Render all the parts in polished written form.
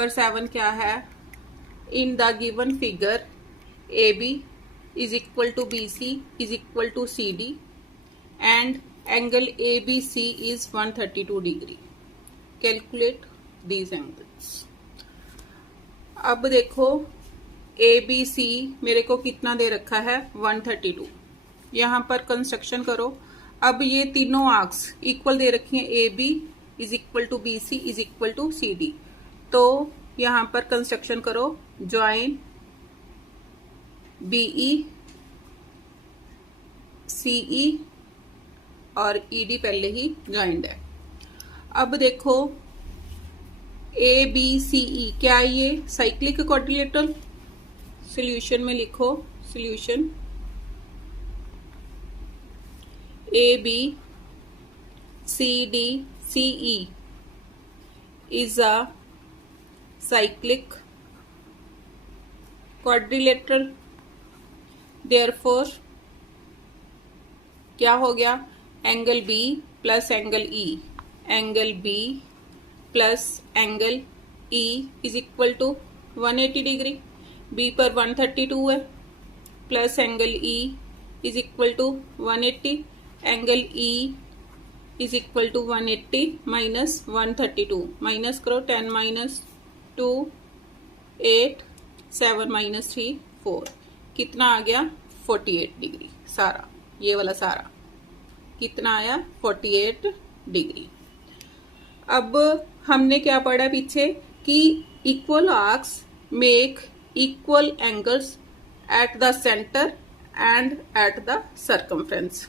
Number 7 क्या है? In the given figure A B is equal to B C is equal to C D and angle A B C is 132 degree. Calculate these angles. अब देखो ए B सी मेरे को कितना दे रखा है? 132। यहाँ पर कंस्ट्रक्शन करो। अब ये तीनों आर्क्स इक्वल दे रखी हैं, A B is equal to B C is equal to C D. तो यहाँ पर कंस्ट्रक्शन करो, ज्वाइन बीई सीई और ईडी पहले ही ज्वाइंड है। अब देखो ए बी सी ई, क्या ये साइक्लिक क्वाड्रिलेटरल? सॉल्यूशन में लिखो, solution A B C D C E is a cyclic quadrilateral, therefore क्या हो गया? Angle B plus angle E, angle B plus angle E is equal to 180 degree. B पर 132 है, plus angle E is equal to 180, angle E is equal to 180 minus 132, minus करो 10 minus 2 8 7 minus 3 4, कितना आ गया? 48 degree. सारा ये वाला सारा कितना आया? 48 डिग्री। अब हमने क्या पढ़ा पीछे कि equal arcs make equal angles at the centre and at the circumference.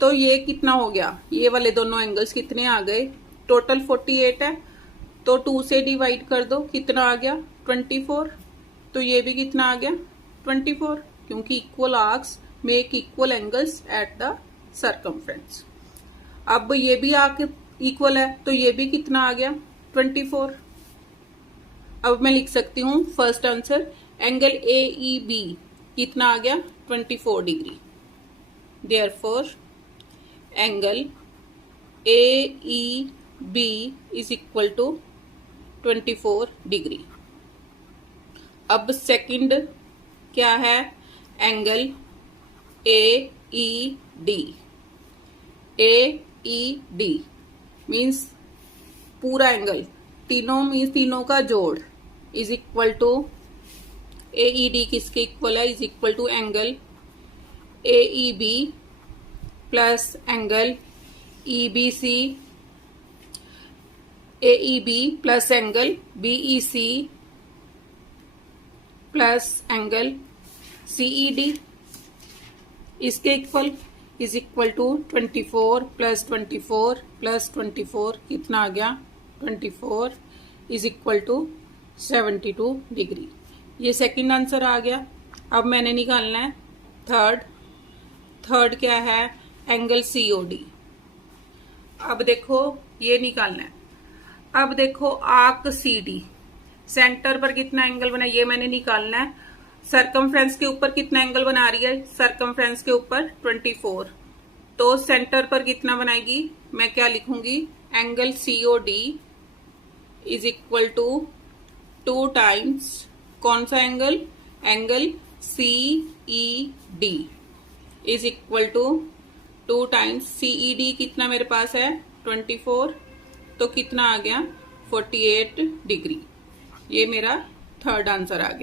तो ये कितना हो गया? ये वाले दोनों एंगल्स कितने आ गए? टोटल 48 है, तो 2 से डिवाइड कर दो, कितना आ गया? 24। तो ये भी कितना आ गया? 24, क्योंकि equal arcs make equal angles at the circumference. अब ये भी आर्क इक्वल है, तो ये भी कितना आ गया? 24। अब मैं लिख सकती हूँ first answer, angle A E B कितना आ गया? 24 degree. Therefore angle A E B is equal to 24 degree. अब सेकंड क्या है? Angle A E D, A E D means पूरा एंगल, तीनों मीन्स तीनों का जोड़, is equal to A E D किसके इक्वल है? Is equal to angle A E B plus angle E B C, A E B plus angle B E C plus angle C E D इसके equal, is equal to 24 plus 24 plus 24, कितना आ गया? 24 is equal to 72 degree. ये second answer आ गया। अब मैंने निकालना है थर्ड क्या है? Angle C O D. अब देखो ये निकालना है। अब देखो आर्क सी डी, सेंटर पर कितना एंगल बना, ये मैंने निकालना है। सरकमफ्रेंस के ऊपर कितना एंगल बना रही है? सरकमफ्रेंस के ऊपर 24, तो सेंटर पर कितना बनाएगी? मैं क्या लिखूंगी? Angle C O D is equal to 2 times कौन सा एंगल? Angle C E D is equal to 2 times C E D, कितना मेरे पास है? 24, तो कितना आ गया? 48 डिग्री। ये मेरा थर्ड आंसर आ गया।